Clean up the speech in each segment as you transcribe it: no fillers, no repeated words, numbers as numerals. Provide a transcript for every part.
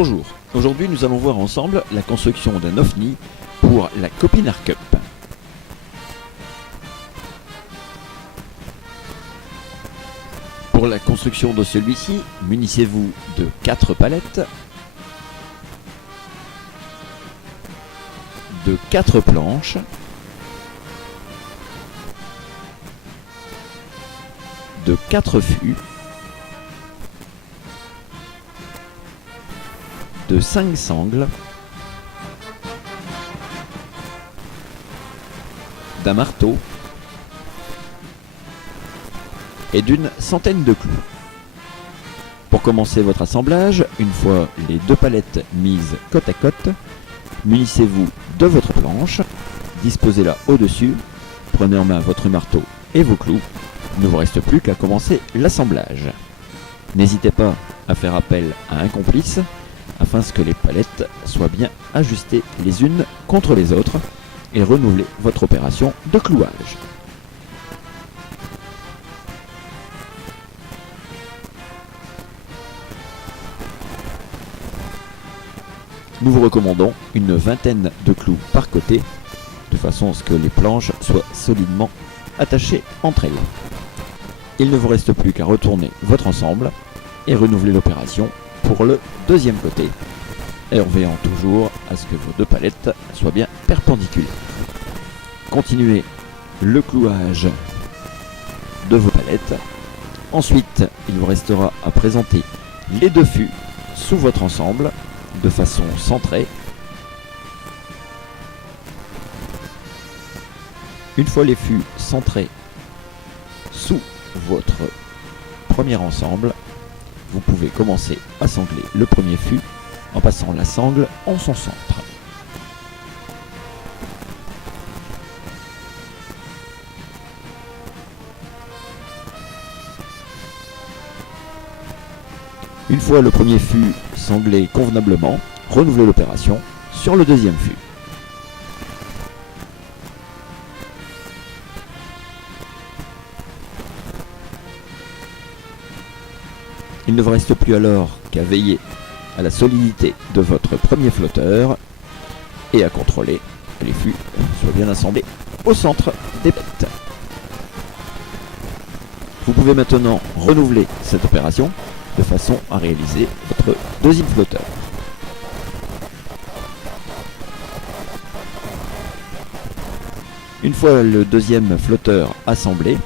Bonjour, aujourd'hui nous allons voir ensemble la construction d'un OFNI pour la Copinard Cup. Pour la construction de celui-ci, munissez-vous de 4 palettes, de 4 planches, de 4 fûts, de 5 sangles, d'un marteau et d'une centaine de clous. Pour commencer votre assemblage, une fois les 2 palettes mises côte à côte, munissez-vous de votre planche, disposez-la au-dessus, prenez en main votre marteau et vos clous. Il ne vous reste plus qu'à commencer l'assemblage. N'hésitez pas à faire appel à un complice afin que les palettes soient bien ajustées les unes contre les autres et renouveler votre opération de clouage. Nous vous recommandons une vingtaine de clous par côté, de façon à ce que les planches soient solidement attachées entre elles. Il ne vous reste plus qu'à retourner votre ensemble et renouveler l'opération pour le deuxième côté, et en veillant toujours à ce que vos 2 palettes soient bien perpendiculaires. Continuez le clouage de vos palettes. Ensuite, il vous restera à présenter les 2 fûts sous votre ensemble de façon centrée. Une fois les fûts centrés sous votre premier ensemble, vous pouvez commencer à sangler le premier fût en passant la sangle en son centre. Une fois le premier fût sanglé convenablement, renouvelez l'opération sur le deuxième fût. Il ne vous reste plus alors qu'à veiller à la solidité de votre premier flotteur et à contrôler que les fûts soient bien assemblés au centre des palettes. Vous pouvez maintenant renouveler cette opération de façon à réaliser votre deuxième flotteur. Une fois le deuxième flotteur assemblé,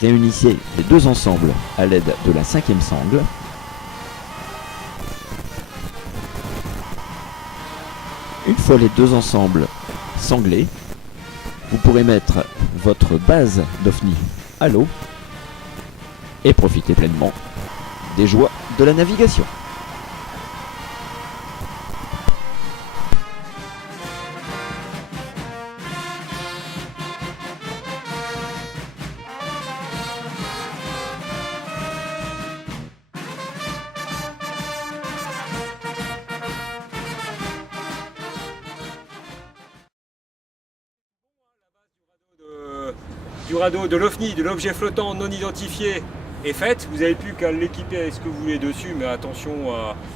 réunissez les 2 ensembles à l'aide de la 5e sangle. Une fois les 2 ensembles sanglés, vous pourrez mettre votre base d'OFNI à l'eau et profiter pleinement des joies de la navigation. Du radeau, de l'OFNI, de l'objet flottant non identifié est faite. Vous n'avez plus qu'à l'équiper avec ce que vous voulez dessus, mais attention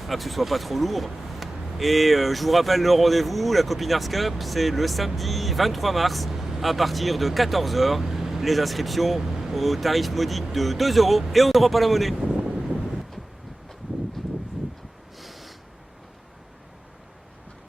à que ce soit pas trop lourd. Et je vous rappelle le rendez-vous, la Copinard Cup, c'est le samedi 23 mars à partir de 14 h. Les inscriptions au tarif modique de 2 € et on ne rend pas la monnaie.